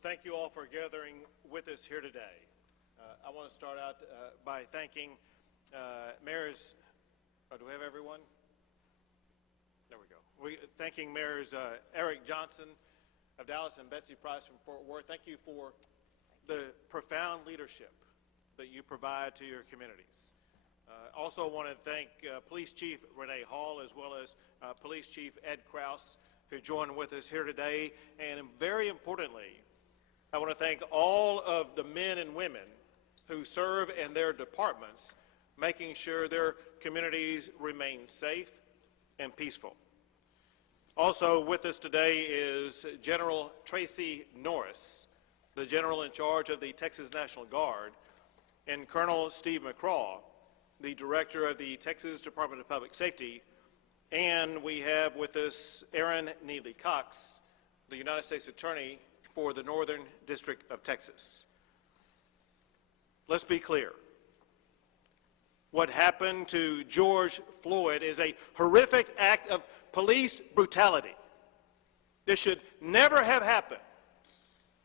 Well, thank you all for gathering with us here today. I want to start out by thanking mayors. Do we have everyone? There we go. Thanking mayors Eric Johnson of Dallas and Betsy Price from Fort Worth. Thank you for the profound leadership that you provide to your communities. Also want to thank Police Chief Renee Hall as well as Police Chief Ed Krause, who joined with us here today. And very importantly, I want to thank all of the men and women who serve in their departments, making sure their communities remain safe and peaceful. Also with us today is General Tracy Norris, the General in charge of the Texas National Guard, and Colonel Steve McCraw, the Director of the Texas Department of Public Safety. And we have with us Aaron Neely Cox, the United States Attorney for the Northern District of Texas. Let's be clear. What happened to George Floyd is a horrific act of police brutality. This should never have happened,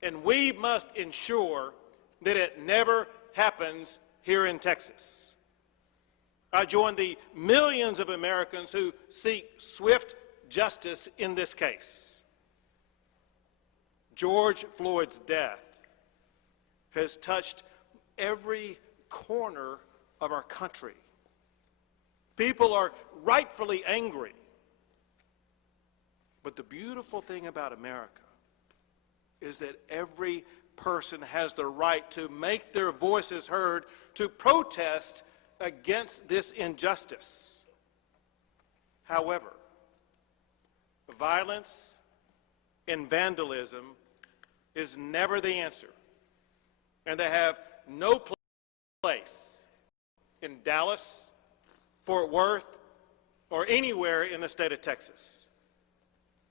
and we must ensure that it never happens here in Texas. I join the millions of Americans who seek swift justice in this case. George Floyd's death has touched every corner of our country. People are rightfully angry. But the beautiful thing about America is that every person has the right to make their voices heard, to protest against this injustice. However, violence and vandalism is never the answer, and they have no place in Dallas, Fort Worth, or anywhere in the state of Texas.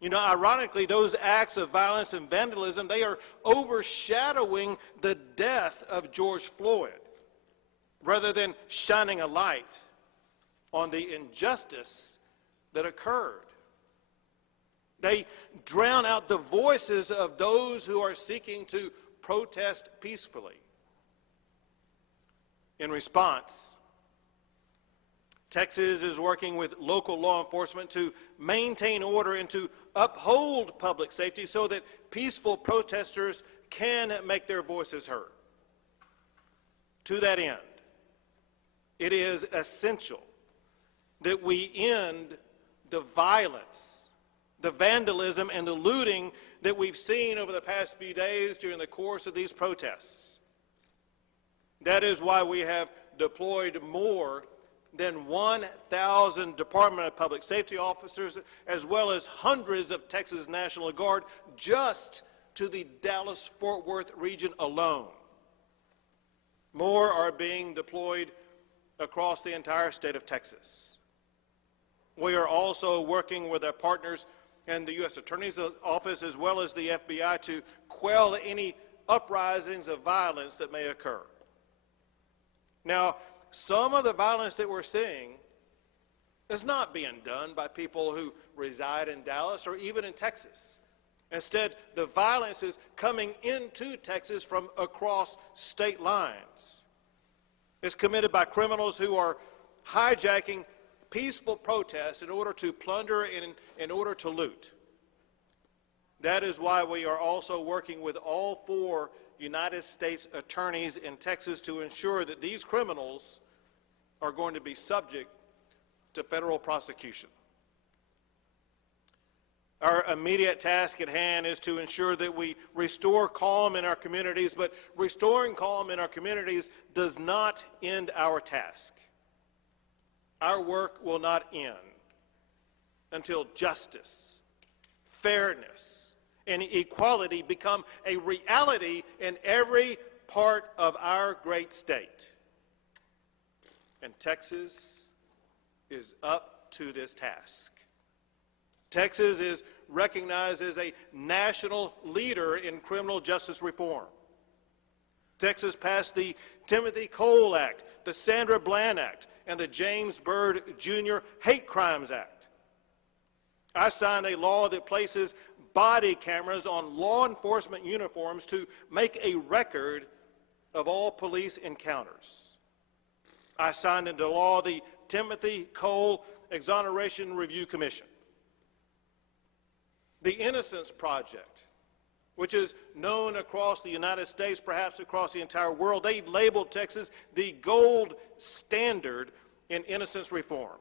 You know, ironically, those acts of violence and vandalism, they are overshadowing the death of George Floyd, rather than shining a light on the injustice that occurred. They drown out the voices of those who are seeking to protest peacefully. In response, Texas is working with local law enforcement to maintain order and to uphold public safety so that peaceful protesters can make their voices heard. To that end, it is essential that we end the violence, the vandalism, and the looting that we've seen over the past few days during the course of these protests. That is why we have deployed more than 1,000 Department of Public Safety officers, as well as hundreds of Texas National Guard, just to the Dallas-Fort Worth region alone. More are being deployed across the entire state of Texas. We are also working with our partners in the U.S. Attorney's Office as well as the FBI to quell any uprisings of violence that may occur. Now, some of the violence that we're seeing is not being done by people who reside in Dallas or even in Texas. Instead, the violence is coming into Texas from across state lines. It's committed by criminals who are hijacking peaceful protests in order to plunder and in order to loot. That is why we are also working with all 4 United States attorneys in Texas to ensure that these criminals are going to be subject to federal prosecution. Our immediate task at hand is to ensure that we restore calm in our communities, but restoring calm in our communities does not end our task. Our work will not end until justice, fairness, and equality become a reality in every part of our great state. And Texas is up to this task. Texas is recognized as a national leader in criminal justice reform. Texas passed the Timothy Cole Act, the Sandra Bland Act, and the James Byrd Jr. Hate Crimes Act. I signed a law that places body cameras on law enforcement uniforms to make a record of all police encounters. I signed into law the Timothy Cole Exoneration Review Commission. The Innocence Project, which is known across the United States, perhaps across the entire world. They labeled Texas the gold standard in innocence reform.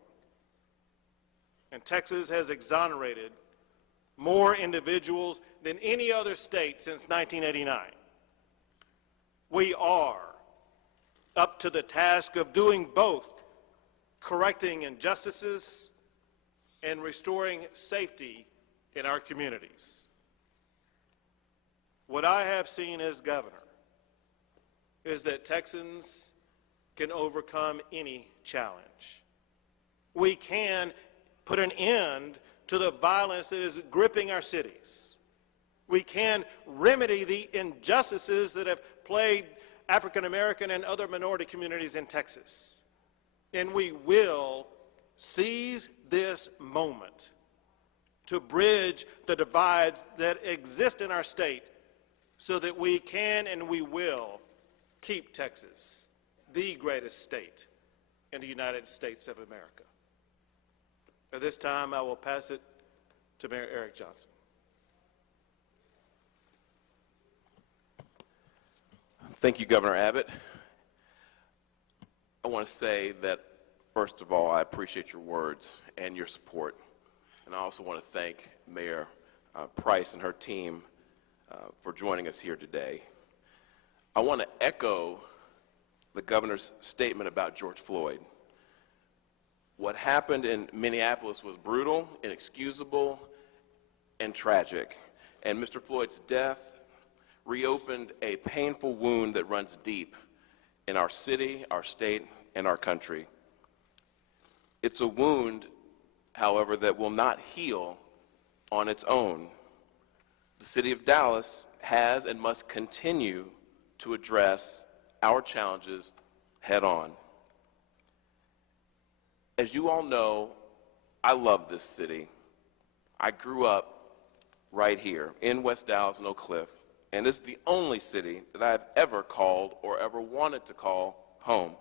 And Texas has exonerated more individuals than any other state since 1989. We are up to the task of doing both, correcting injustices and restoring safety in our communities. What I have seen as governor is that Texans can overcome any challenge. We can put an end to the violence that is gripping our cities. We can remedy the injustices that have plagued African American and other minority communities in Texas. And we will seize this moment to bridge the divides that exist in our state so that we can and we will keep Texas the greatest state in the United States of America. At this time, I will pass it to Mayor Eric Johnson. Thank you, Governor Abbott. I want to say that, first of all, I appreciate your words and your support. And I also want to thank Mayor Price and her team for joining us here today. I want to echo the governor's statement about George Floyd. What happened in Minneapolis was brutal, inexcusable, and tragic. And Mr. Floyd's death reopened a painful wound that runs deep in our city, our state, and our country. It's a wound, however, that will not heal on its own. The city of Dallas has and must continue to address our challenges head on. As you all know, I love this city. I grew up right here in West Dallas and Oak Cliff, and it's the only city that I've ever called or ever wanted to call home.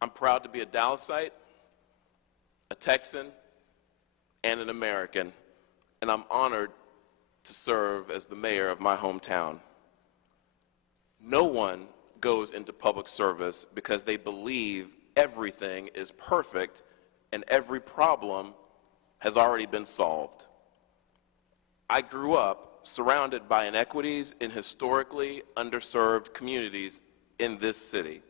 I'm proud to be a Dallasite, a Texan, and an American, and I'm honored to serve as the mayor of my hometown. No one goes into public service because they believe everything is perfect and every problem has already been solved. I grew up surrounded by inequities in historically underserved communities in this city.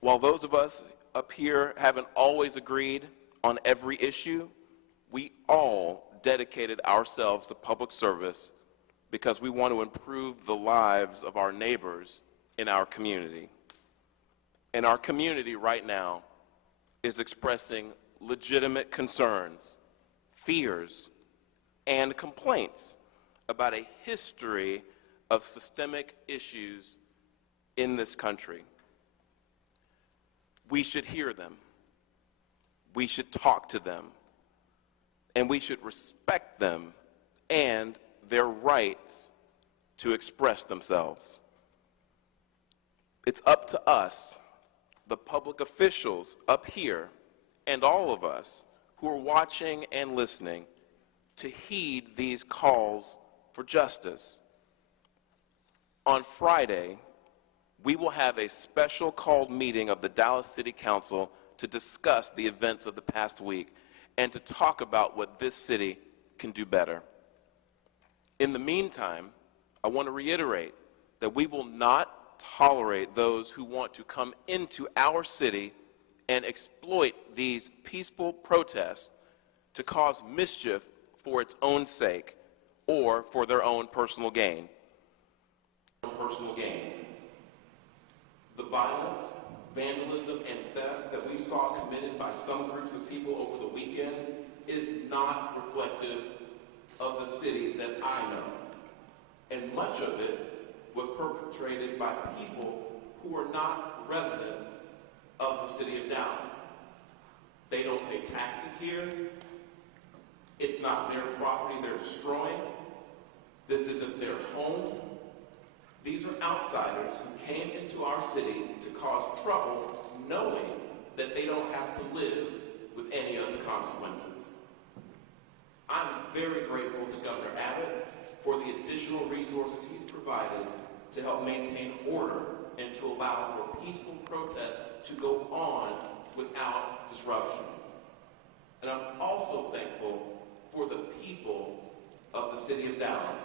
While those of us up here haven't always agreed on every issue, we all dedicated ourselves to public service because we want to improve the lives of our neighbors in our community. And our community right now is expressing legitimate concerns, fears, and complaints about a history of systemic issues in this country. We should hear them. We should talk to them. And we should respect them and their rights to express themselves. It's up to us, the public officials up here, and all of us who are watching and listening, to heed these calls for justice. On Friday, we will have a special called meeting of the Dallas City Council to discuss the events of the past week and to talk about what this city can do better. In the meantime, I want to reiterate that we will not tolerate those who want to come into our city and exploit these peaceful protests to cause mischief for its own sake or for their own personal gain. The violence, vandalism, and theft that we saw committed by some groups of people over the weekend is not reflective of the city that I know. And much of it was perpetrated by people who are not residents of the city of Dallas. They don't pay taxes here. It's not their property they're destroying. This isn't their home. These are outsiders who came into our city to cause trouble, knowing that they don't have to live with any of the consequences. I'm very grateful to Governor Abbott for the additional resources he's provided to help maintain order and to allow for peaceful protests to go on without disruption. And I'm also thankful for the people of the city of Dallas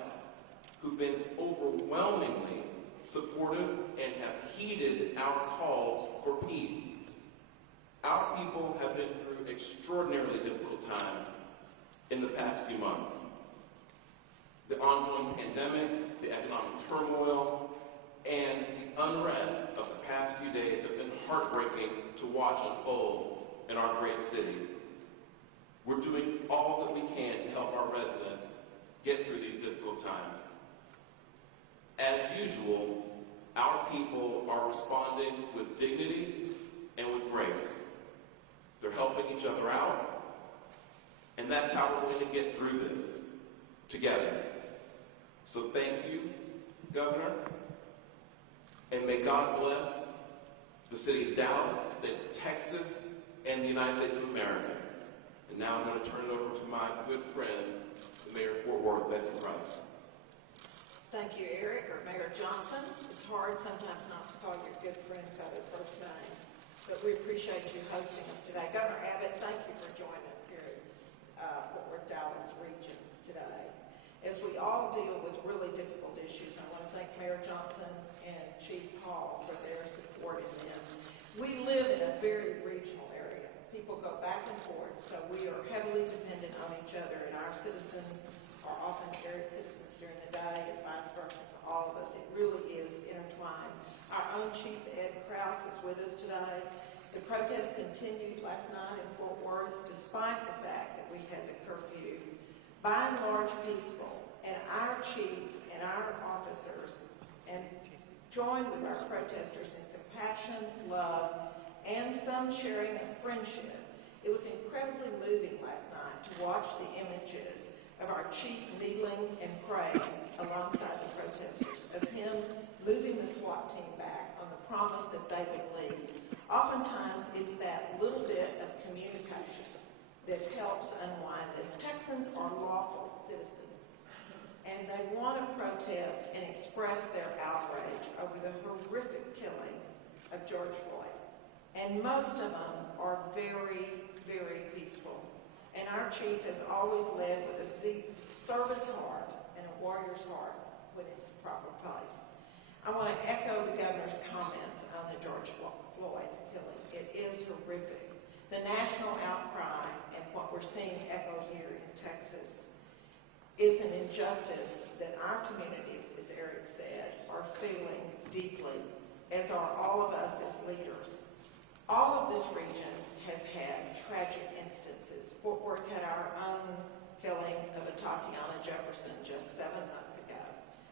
who've been overwhelmingly supportive and have heeded our calls for peace. Our people have been through extraordinarily difficult times in the past few months. The ongoing pandemic, the economic turmoil, and the unrest of the past few days have been heartbreaking to watch unfold in our great city. We're doing all that we can to help our residents get through these difficult times. As usual, our people are responding with dignity and with grace. They're helping each other out, and that's how we're going to get through this together. So thank you, Governor, and may God bless the city of Dallas, the state of Texas, and the United States of America. And now I'm going to turn it over to my good friend, the Mayor of Fort Worth, Betsy Price. Thank you, Eric, or Mayor Johnson. It's hard sometimes not to call your good friend by their first name, but we appreciate you hosting us today. Governor Abbott, thank you for joining us here at Fort Worth, Dallas region today. As we all deal with really difficult issues, I want to thank Mayor Johnson and Chief Hall for their support in this. We live in a very regional area. People go back and forth, so we are heavily dependent on each other, and our citizens are often Eric citizens during the day and vice versa for all of us. It really is intertwined. Our own Chief Ed Krause is with us today. The protests continued last night in Fort Worth despite the fact that we had the curfew. By and large peaceful, and our chief and our officers and joined with our protesters in compassion, love, and some sharing of friendship. It was incredibly moving last night to watch the images of our chief kneeling and praying alongside the protesters, of him moving the SWAT team back on the promise that they would lead. Oftentimes, it's that little bit of communication that helps unwind this. Texans are lawful citizens, and they want to protest and express their outrage over the horrific killing of George Floyd. And most of them are very, very peaceful. And our chief has always led with a servant's heart and a warrior's heart when it's the proper place. I want to echo the governor's comments on the George Floyd killing. It is horrific. The national outcry and what we're seeing echoed here in Texas is an injustice that our communities, as Eric said, are feeling deeply, as are all of us as leaders. All of this region has had tragic instances. Fort Worth had our own killing of a Tatiana Jefferson just 7 months ago.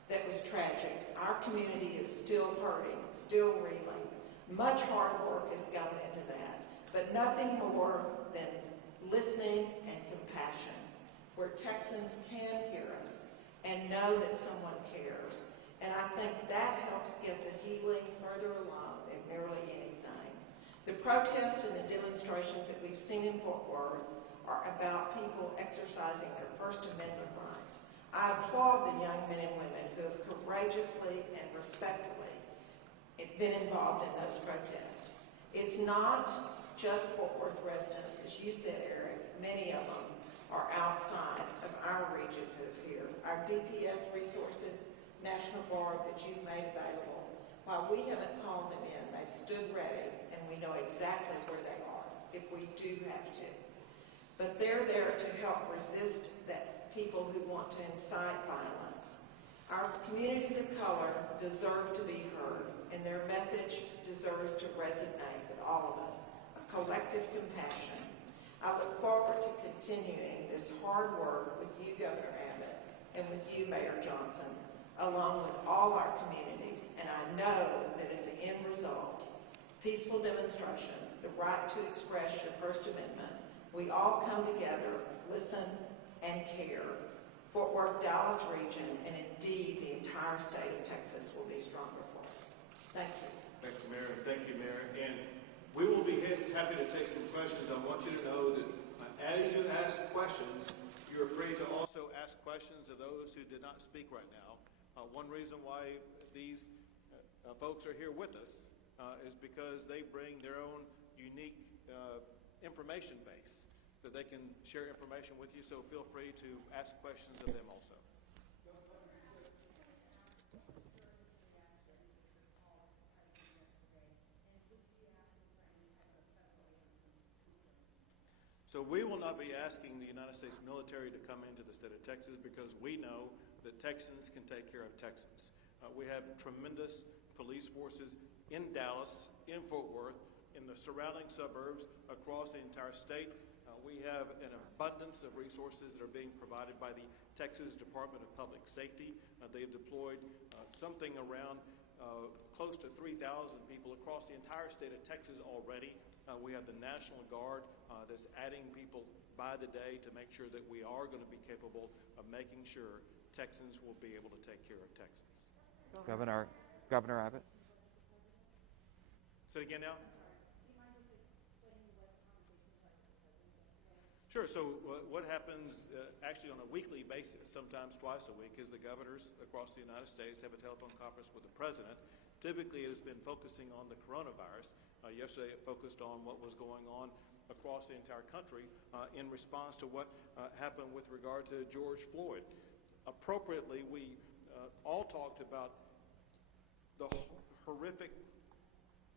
That was tragic. Our community is still hurting, still reeling. Much hard work is going into that, but nothing more than listening and compassion, where Texans can hear us and know that someone cares. And I think that helps get the healing further along than merely anything. The protests and the demonstrations that we've seen in Fort Worth are about people exercising their First Amendment rights. I applaud the young men and women who have courageously and respectfully been involved in those protests. It's not just Fort Worth residents, as you said, Eric. Many of them are outside of our region who are here. Our DPS resources, National Guard that you've made available, while we haven't called them in, they've stood ready, and we know exactly where they are if we do have to. But they're there to help resist that people who want to incite violence. Our communities of color deserve to be heard, and their message deserves to resonate with all of us, a collective compassion. I look forward to continuing this hard work with you, Governor Abbott, and with you, Mayor Johnson, along with all our communities, and I know that as an end result, peaceful demonstrations, the right to express your First Amendment, we all come together, listen, and care, Fort Worth, Dallas region, and indeed the entire state of Texas will be stronger for it. Thank you. Thank you, Mayor. Thank you, Mayor. And we will be happy to take some questions. I want you to know that as you ask questions, you're free to also ask questions of those who did not speak right now. One reason why these folks are here with us is because they bring their own unique information base that they can share information with you, so feel free to ask questions of them also. So we will not be asking the United States military to come into the state of Texas because we know that Texans can take care of Texans. We have tremendous police forces in Dallas, in Fort Worth, in the surrounding suburbs, across the entire state. We have an abundance of resources that are being provided by the Texas Department of Public Safety. They have deployed something around close to 3,000 people across the entire state of Texas already. We have the National Guard that's adding people by the day to make sure that we are going to be capable of making sure Texans will be able to take care of Texans. Governor Abbott? Say it again now? Sure. So what happens actually on a weekly basis, sometimes twice a week, is the governors across the United States have a telephone conference with the president. Typically, it has been focusing on the coronavirus. Yesterday, it focused on what was going on across the entire country in response to what happened with regard to George Floyd. Appropriately, we all talked about the horrific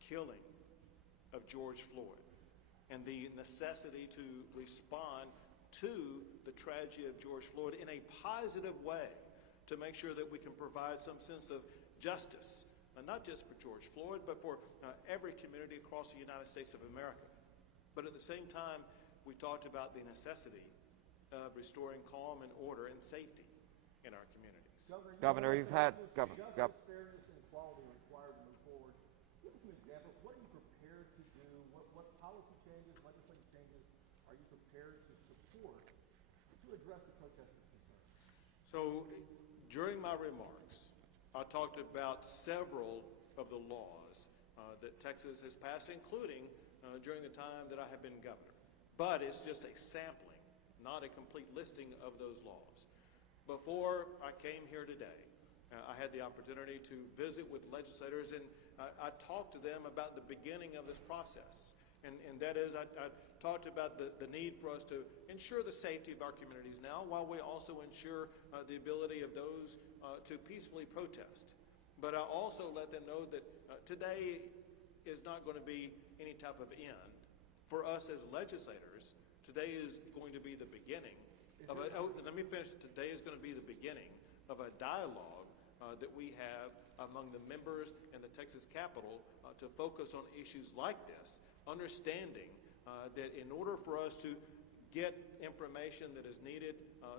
killing of George Floyd and the necessity to respond to the tragedy of George Floyd in a positive way to make sure that we can provide some sense of justice, not just for George Floyd, but for every community across the United States of America. But at the same time, we talked about the necessity of restoring calm and order and safety in our communities. Governor, you've had... Justice, fairness, and equality required to move forward. Give us some examples. What are you prepared to do? What policy changes, legislative changes are you prepared to support to address the protesters' concerns? So during my remarks, I talked about several of the laws that Texas has passed, including during the time that I have been governor. But it's just a sampling, not a complete listing of those laws. Before I came here today, I had the opportunity to visit with legislators, and I talked to them about the beginning of this process. And that is, I talked about the need for us to ensure the safety of our communities now, while we also ensure the ability of those to peacefully protest. But I also let them know that today is not going to be any type of end. For us as legislators, today is going to be the beginning of a, let me finish. Today is going to be the beginning of a dialogue that we have among the members in the Texas Capitol to focus on issues like this, understanding that in order for us to get information that is needed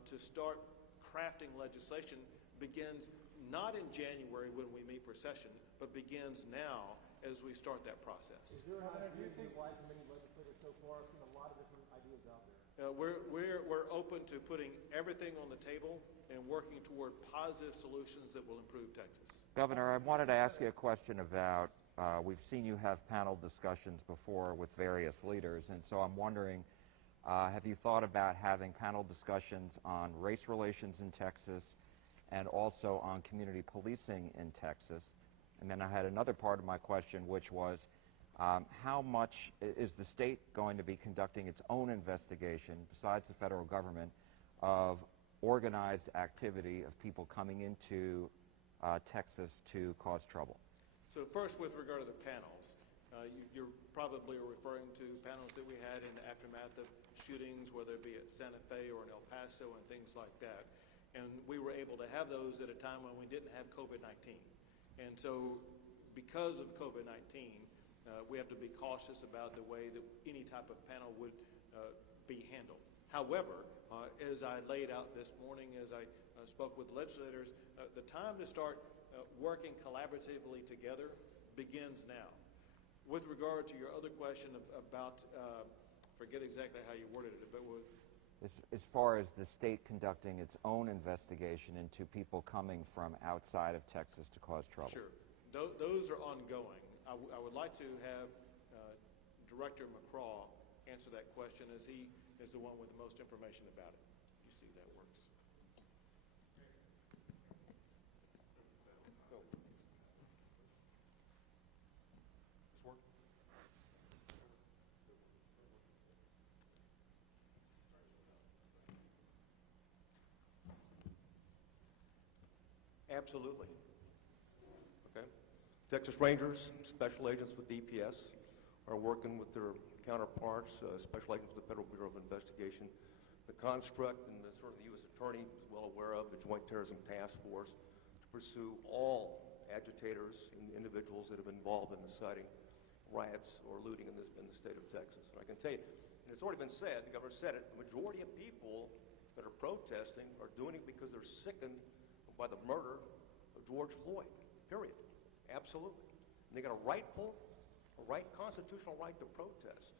to start crafting legislation begins not in January when we meet for session, but begins now as we start that process. Is there an idea of why committee legislators so far? I've seen a lot of different ideas out there. We're open to putting everything on the table and working toward positive solutions that will improve Texas. Governor, I wanted to ask you a question about, we've seen you have panel discussions before with various leaders, and so I'm wondering, have you thought about having panel discussions on race relations in Texas and also on community policing in Texas? And then I had another part of my question, which was, how much is the state going to be conducting its own investigation, besides the federal government, of organized activity of people coming into Texas to cause trouble? So first, with regard to the panels, you're probably referring to panels that we had in the aftermath of shootings, whether it be at Santa Fe or in El Paso and things like that. And we were able to have those at a time when we didn't have COVID-19. And so because of COVID-19, we have to be cautious about the way that any type of panel would be handled. However, as I laid out this morning, as I spoke with legislators, the time to start working collaboratively together begins now. With regard to your other question about, forget exactly how you worded it, but as far as the state conducting its own investigation into people coming from outside of Texas to cause trouble? Sure. Those are ongoing. I would like to have Director McCraw answer that question, as he is the one with the most information about it. You see that works. This work? Absolutely. Okay. Texas Rangers, special agents with DPS, are working with their counterparts, special agents with the Federal Bureau of Investigation. The construct, and certainly the U.S. Attorney is well aware of, the Joint Terrorism Task Force, to pursue all agitators and individuals that have been involved in inciting riots or looting in the state of Texas. And I can tell you, and it's already been said, the governor said it, the majority of people that are protesting are doing it because they're sickened by the murder of George Floyd, period. Absolutely. And they got a constitutional right to protest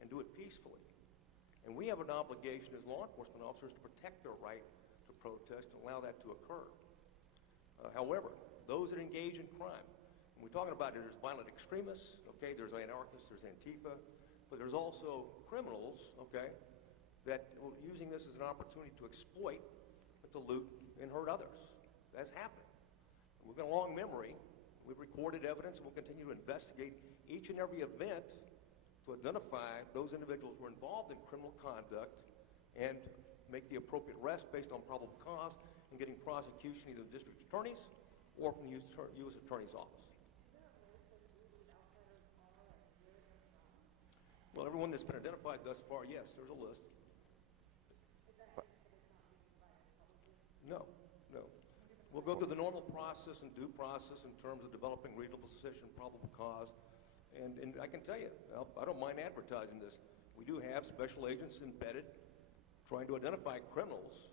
and do it peacefully. And we have an obligation as law enforcement officers to protect their right to protest and allow that to occur. However, those that engage in crime, and we're talking about there's violent extremists, okay, there's anarchists, there's Antifa, but there's also criminals, okay, that are using this as an opportunity to exploit, to loot and hurt others. That's happening. We've got a long memory. We've recorded evidence, and we'll continue to investigate each and every event to identify those individuals who are involved in criminal conduct and make the appropriate arrest based on probable cause and getting prosecution either the district attorneys or from the U.S. Attorney's Office. Well, everyone that's been identified thus far, yes, there's a list. No. We'll go through the normal process and due process in terms of developing reasonable suspicion, probable cause, and I can tell you, I don't mind advertising this. We do have special agents embedded trying to identify criminals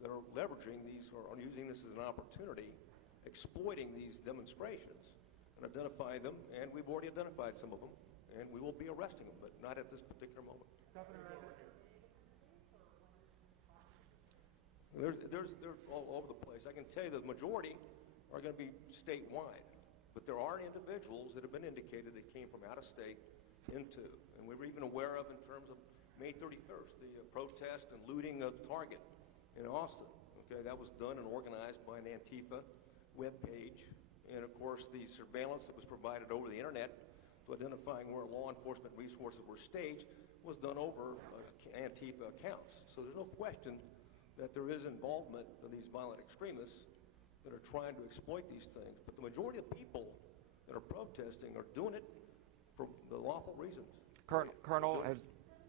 that are leveraging these or are using this as an opportunity, exploiting these demonstrations, and identify them, and we've already identified some of them, and we will be arresting them, but not at this particular moment. Governor Abbott. They're all over the place. I can tell you the majority are going to be statewide, but there are individuals that have been indicated that came from out of state into, and we were even aware of in terms of May 31st, the protest and looting of Target in Austin. Okay, that was done and organized by an Antifa webpage, and of course the surveillance that was provided over the internet to identifying where law enforcement resources were staged was done over Antifa accounts. So there's no question that there is involvement of these violent extremists that are trying to exploit these things. But the majority of people that are protesting are doing it for the lawful reasons.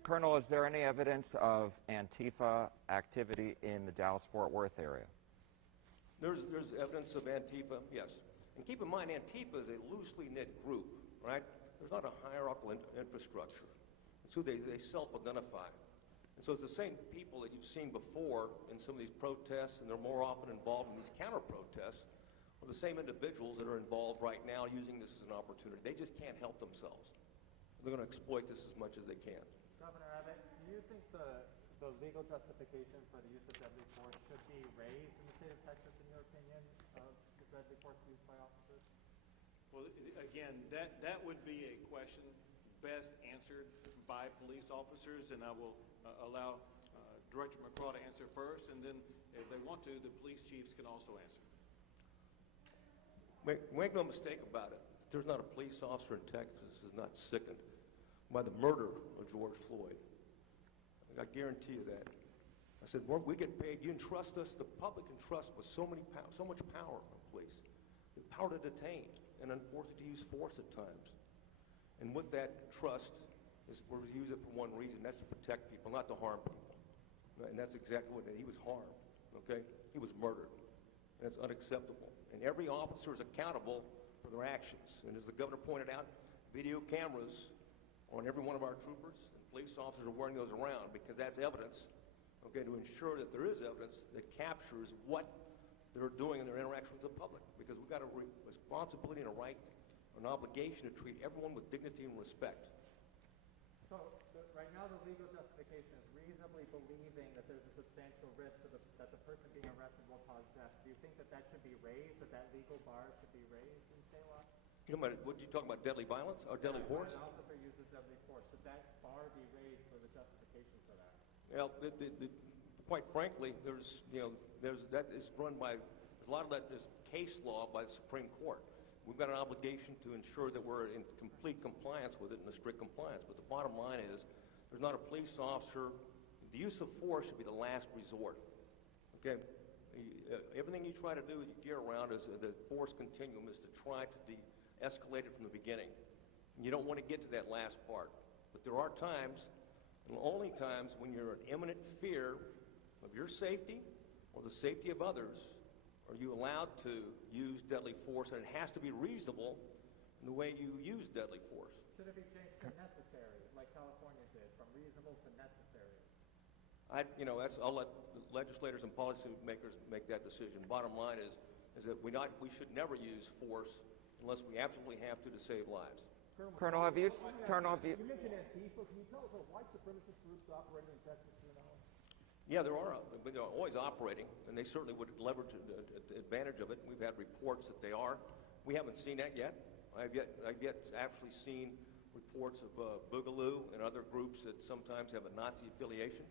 Colonel, is there any evidence of Antifa activity in the Dallas-Fort Worth area? There's evidence of Antifa, yes. And keep in mind, Antifa is a loosely knit group, right? There's not a hierarchical infrastructure. It's who they self-identify. And so it's the same people that you've seen before in some of these protests, and they're more often involved in these counter-protests, are the same individuals that are involved right now using this as an opportunity. They just can't help themselves. They're going to exploit this as much as they can. Governor Abbott, do you think the legal justification for the use of deadly force should be raised in the state of Texas, in your opinion, of the deadly force used by officers? Well, again, that would be a question best answered by police officers, and I will allow Director McCraw to answer first, and then if they want to, the police chiefs can also answer. Make no mistake about it. There's not a police officer in Texas who's not sickened by the murder of George Floyd. I guarantee you that. I said, we get paid. You entrust us. The public entrust with so much power on police. The power to detain and unfortunately to use force at times. And with that trust, we're to use it for one reason. That's to protect people, not to harm people. And that's exactly what he was harmed. Okay? He was murdered. And it's unacceptable. And every officer is accountable for their actions. And as the governor pointed out, video cameras on every one of our troopers and police officers are wearing those around because that's evidence, okay, to ensure that there is evidence that captures what they're doing in their interaction with the public. Because we've got a responsibility and a right, an obligation to treat everyone with dignity and respect. So right now the legal justification is reasonable reasonably believing that there's a substantial risk that the person being arrested will cause death, do you think that that should be raised, that legal bar should be raised in state law? What you talking about, deadly violence or deadly force? An officer uses deadly force. Should that bar be raised for the justification for that? Well, quite frankly, that is run by, a lot of that is case law by the Supreme Court. We've got an obligation to ensure that we're in complete compliance with it and a strict compliance. But the bottom line is, there's not a police officer. The use of force should be the last resort. Okay? Everything you try to do, you gear around is the force continuum is to try to de-escalate it from the beginning. And you don't want to get to that last part. But there are times, and only times, when you're in imminent fear of your safety or the safety of others, are you allowed to use deadly force, and it has to be reasonable in the way you use deadly force. Should it be changed to necessary, like California did, from reasonable to necessary? I'll let legislators and policymakers make that decision. Bottom line is that we should never use force unless we absolutely have to save lives. Colonel, have you turned off? You mentioned Antifa. Can you tell us what white supremacist groups operating in Texas to your knowledge? Yeah, there are. They're always operating, and they certainly would leverage advantage of it. We've had reports that they are. We haven't seen that yet. I've yet actually seen reports of Boogaloo and other groups that sometimes have a Nazi affiliation.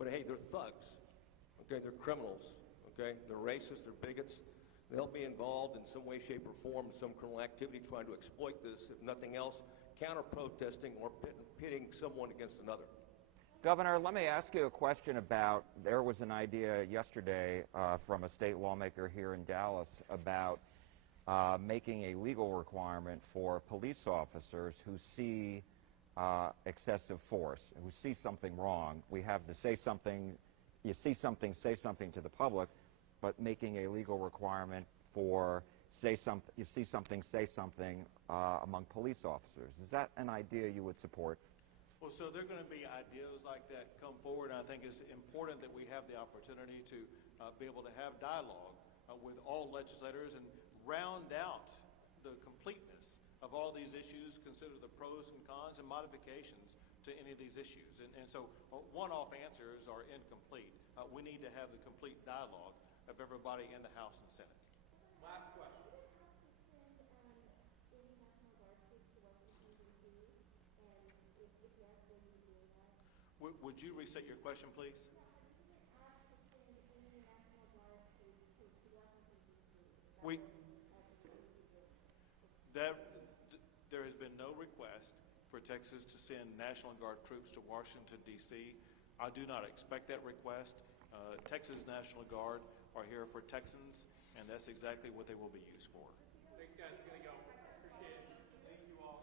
But hey, they're thugs. Okay, they're criminals. Okay, they're racist. They're bigots. They'll be involved in some way, shape, or form in some criminal activity trying to exploit this, if nothing else, counter-protesting or pitting someone against another. Governor, let me ask you a question about, there was an idea yesterday from a state lawmaker here in Dallas about making a legal requirement for police officers who see excessive force, who see something wrong. We have to say something, you see something, say something to the public, but making a legal requirement for you see something, say something among police officers. Is that an idea you would support? Well, so there are going to be ideas like that come forward, and I think it's important that we have the opportunity to be able to have dialogue with all legislators and round out the completeness of all these issues, consider the pros and cons and modifications to any of these issues. And so one-off answers are incomplete. We need to have the complete dialogue of everybody in the House and Senate. Last question. Would you reset your question, please? There has been no request for Texas to send National Guard troops to Washington, D.C. I do not expect that request. Texas National Guard are here for Texans, and that's exactly what they will be used for. Thanks, guys. We're going to go. Appreciate it. Thank you all.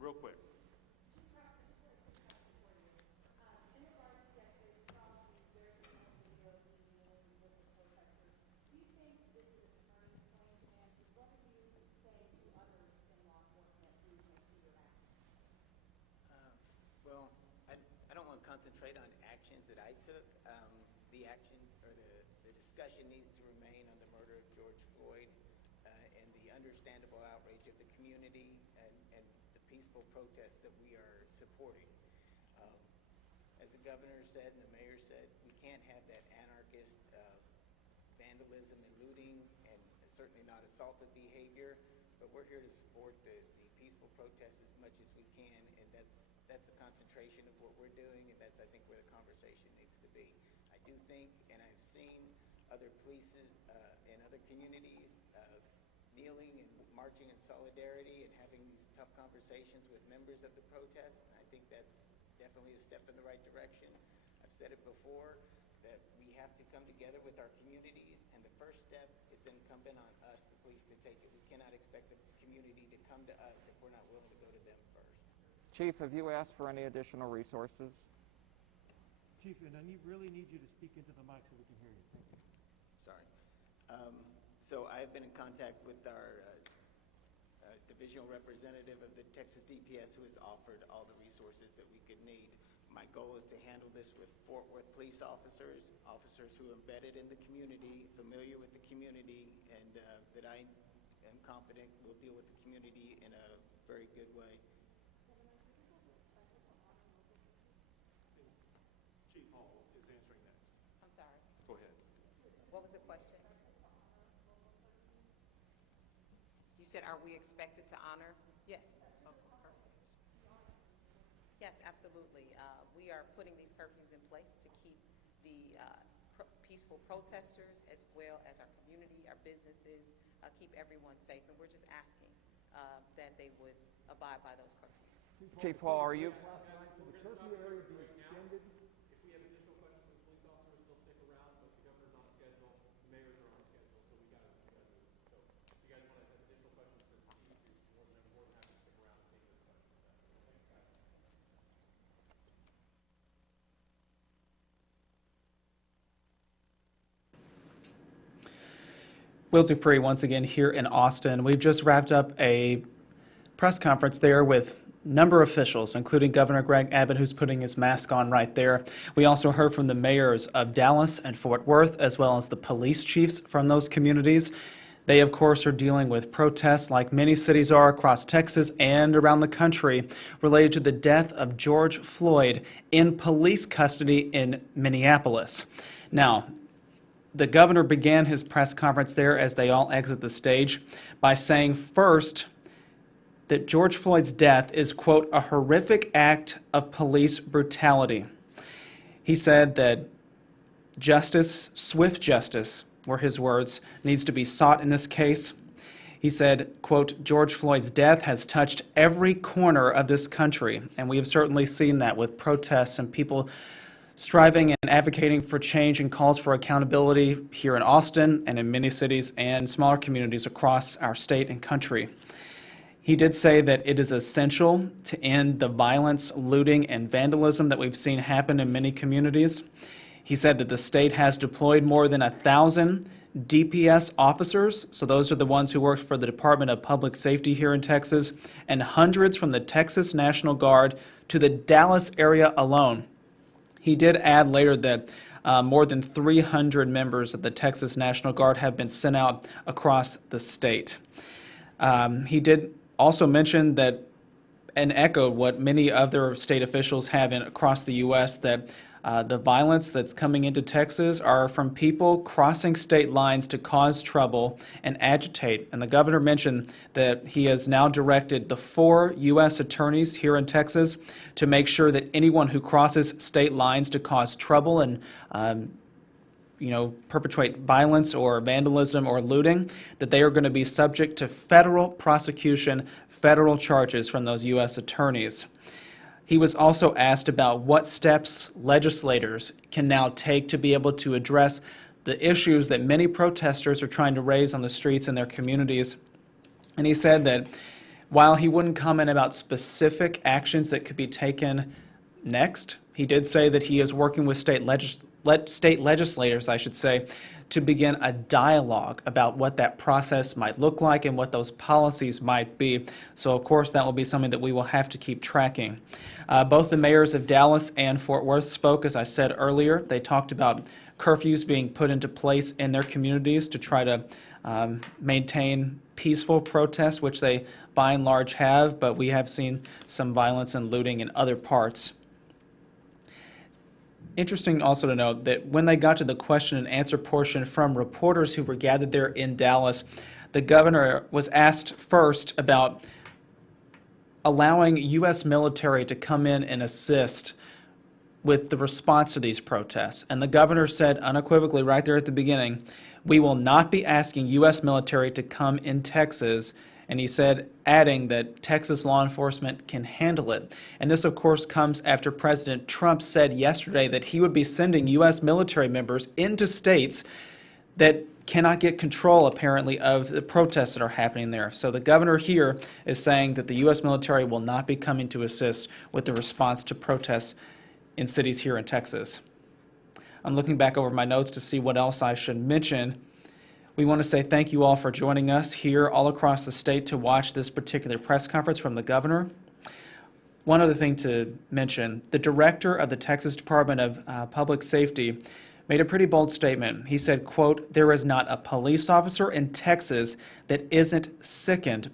Real quick. Concentrate on actions that I took. The action or the discussion needs to remain on the murder of George Floyd and the understandable outrage of the community and the peaceful protests that we are supporting. As the governor said and the mayor said, we can't have that anarchist vandalism and looting and certainly not assaultive behavior, but we're here to support the peaceful protests as much as we can, and that's a concentration of what we're doing, and that's, I think, where the conversation needs to be. I do think, and I've seen other police in other communities kneeling and marching in solidarity and having these tough conversations with members of the protest, and I think that's definitely a step in the right direction. I've said it before, that we have to come together with our communities, and the first step, it's incumbent on us, the police, to take it. We cannot expect the community to come to us if we're not willing to go to them first. Chief, have you asked for any additional resources? Chief, and I really need you to speak into the mic so we can hear you. Thank you. Sorry. So I've been in contact with our divisional representative of the Texas DPS, who has offered all the resources that we could need. My goal is to handle this with Fort Worth police officers who are embedded in the community, familiar with the community, and that I am confident will deal with the community in a very good way. What was the question? You said, are we expected to honor? Yes. Oh, perfect. Yes, absolutely. We are putting these curfews in place to keep the peaceful protesters as well as our community, our businesses, keep everyone safe. And we're just asking that they would abide by those curfews. Chief Hall, are you? The curfew area be extended. If we have additional questions from police officers, they'll stick around, but the governor's on schedule, the mayors are on schedule, so we got to move. So if you guys want to have additional questions for the chief, you're more than happy to stick around and take those questions. Thanks, guys. Will Dupree once again here in Austin. We've just wrapped up a press conference there with a number of officials, including Governor Greg Abbott, who's putting his mask on right there. We also heard from the mayors of Dallas and Fort Worth, as well as the police chiefs from those communities. They, of course, are dealing with protests like many cities are across Texas and around the country related to the death of George Floyd in police custody in Minneapolis. Now, the governor began his press conference there as they all exit the stage by saying first that George Floyd's death is, quote, a horrific act of police brutality. He said that justice, swift justice, were his words, needs to be sought in this case. He said, quote, George Floyd's death has touched every corner of this country, and we have certainly seen that with protests and people striving and advocating for change and calls for accountability here in Austin and in many cities and smaller communities across our state and country. He did say that it is essential to end the violence, looting, and vandalism that we've seen happen in many communities. He said that the state has deployed more than 1,000 DPS officers, so those are the ones who work for the Department of Public Safety here in Texas, and hundreds from the Texas National Guard to the Dallas area alone. He did add later that more than 300 members of the Texas National Guard have been sent out across the state. He did also mention that, and echoed what many other state officials have across the U.S., that the violence that's coming into Texas are from people crossing state lines to cause trouble and agitate. And the governor mentioned that he has now directed the 4 U.S. attorneys here in Texas to make sure that anyone who crosses state lines to cause trouble and perpetrate violence or vandalism or looting, that they are going to be subject to federal prosecution, federal charges from those U.S. attorneys. He was also asked about what steps legislators can now take to be able to address the issues that many protesters are trying to raise on the streets in their communities. And he said that while he wouldn't comment about specific actions that could be taken next, he did say that he is working with state legislators, to begin a dialogue about what that process might look like and what those policies might be. So, of course, that will be something that we will have to keep tracking. Both the mayors of Dallas and Fort Worth spoke, as I said earlier. They talked about curfews being put into place in their communities to try to maintain peaceful protests, which they by and large have, but we have seen some violence and looting in other parts. Interesting also to note that when they got to the question and answer portion from reporters who were gathered there in Dallas, the governor was asked first about allowing U.S. military to come in and assist with the response to these protests. And the governor said unequivocally right there at the beginning, we will not be asking U.S. military to come in Texas. And he said, adding that Texas law enforcement can handle it. And this, of course, comes after President Trump said yesterday that he would be sending U.S. military members into states that cannot get control, apparently, of the protests that are happening there. So the governor here is saying that the U.S. military will not be coming to assist with the response to protests in cities here in Texas. I'm looking back over my notes to see what else I should mention. We want to say thank you all for joining us here all across the state to watch this particular press conference from the governor. One other thing to mention, the director of the Texas Department of Public Safety made a pretty bold statement. He said, quote, there is not a police officer in Texas that isn't sickened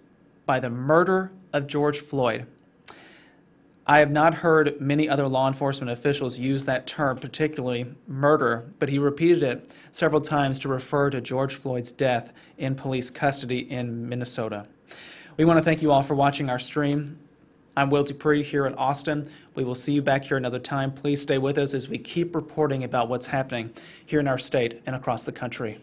by the murder of George Floyd. I have not heard many other law enforcement officials use that term, particularly murder, but he repeated it several times to refer to George Floyd's death in police custody in Minnesota. We want to thank you all for watching our stream. I'm Will Dupree here in Austin. We will see you back here another time. Please stay with us as we keep reporting about what's happening here in our state and across the country.